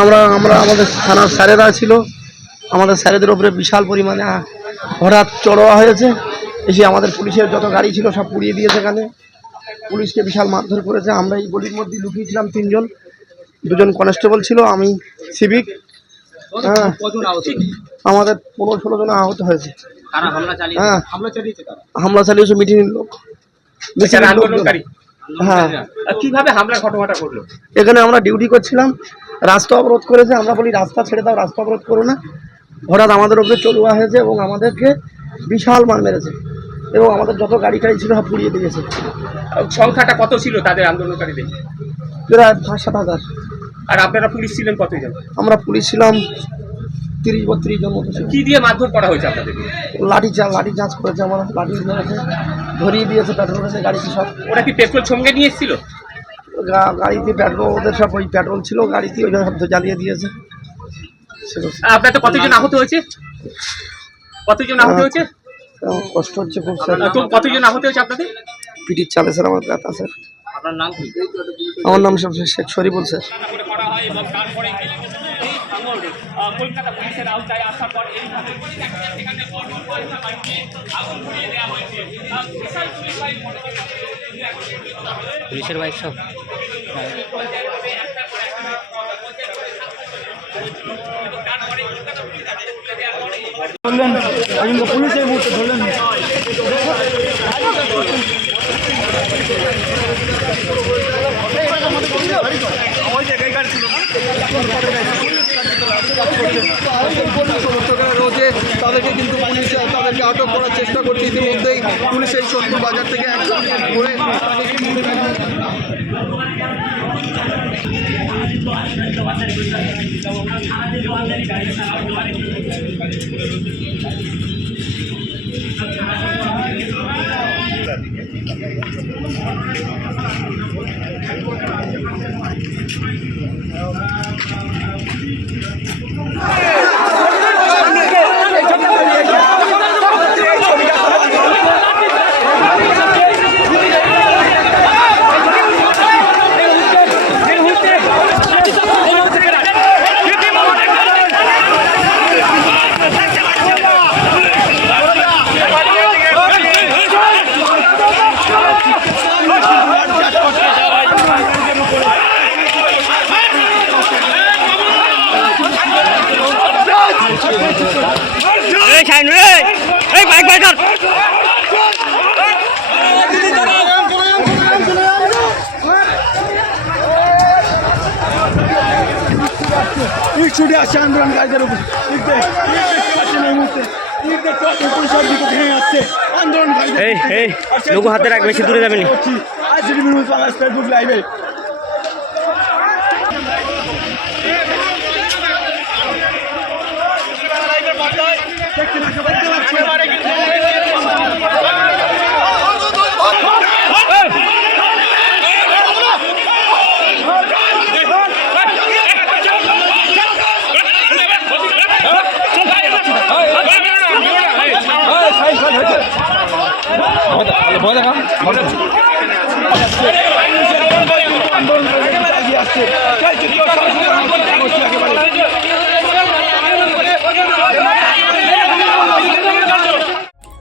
আমরা আমরা আমাদের থানার স্যারেরা ছিল। আমাদের স্যারেদের উপরে বিশাল পরিমাণে হঠাৎ চড়োয়া হয়েছে। এসে আমাদের পুলিশের যত গাড়ি ছিল সব পুড়িয়ে দিয়েছে এখানে। পুলিশকে বিশাল মারধর করেছে। আমরা এই গলির মধ্যে লুকিয়েছিলাম তিনজন। দুজন কনস্টেবল ছিল আমি সিভিক। হ্যাঁ আমাদের পনেরো ষোলো জন আহত হয়েছে। হ্যাঁ হামলা চালিয়েছে মিটিংয়ের লোক। হ্যাঁ। কীভাবে ঘটনাটা এখানে আমরা ডিউটি করছিলাম। রাস্তা অবরোধ করেছে আমরা বলি রাস্তা ছেড়ে দাও রাস্তা অবরোধ করো না। হঠাৎ আমাদের উপরে চলুয়া হয়েছে এবং আমাদেরকে বিশাল মার মেরেছে এবং আমাদের যত গাড়ি টাড়ি ছিল সব পুড়িয়ে দিয়েছে। সংখ্যাটা কত ছিল তাদের আন্দোলনকারীদের? প্রায় পাঁচ সাত হাজার। আর আপনারা পুলিশ ছিলেন কতজন? আমরা পুলিশ ছিলাম তিরিশ বত্রিশ জন মতো কি দিয়ে মারধর করা হয়েছে আপনাদের? লাঠি চা লাঠি চার্জ করেছে আমার লাঠি মেরেছে ধরিয়ে দিয়েছে পেট্রোল গাড়িতে সব। ওরা কি পেট্রোল সঙ্গে নিয়ে এসেছিল? গাড়িতে পেট্রোল ওদের সব ওই পেট্রোল ছিল গাড়িতে ওই সব জ্বালিয়ে দিয়েছে। ছিল। আর আপনাদের কতজন আহত হয়েছে? কতজন আহত হয়েছে? আমার কষ্ট হচ্ছে খুব স্যার। কতজন আহত হয়েছে আপনাদের? পিটির চালে স্যার আমার ব্যথা স্যার। আপনার নাম কি? আমার নাম সব শেখ শরীফুল স্যার। হয় কলকাতা পুলিশের আওতায় আসার পর এইভাবে এখানে বড় পয়সা বাড়িয়ে আগুন ধরিয়ে দেওয়া হয়েছে পুলিশের বাইক সব। সমর্থকেরা রয়েছে তাদেরকে কিন্তু পুলিশ আটক করার চেষ্টা করছে ইতিমধ্যেই পুলিশ এই সত্তর বাজার থেকে একজনকে তাদেরকে এই শাইন রে এই বাইক বাইক কর ইট ছুটে আসছে আন্দোলনকারীদের উপর। ইট দেখ, ইট দেখতে পাচ্ছেন এই মুহূর্তে লোগো হাতে রাখ বেশি দূরে যাবেনি আজ ফেসবুক লাইভে এগিয়ে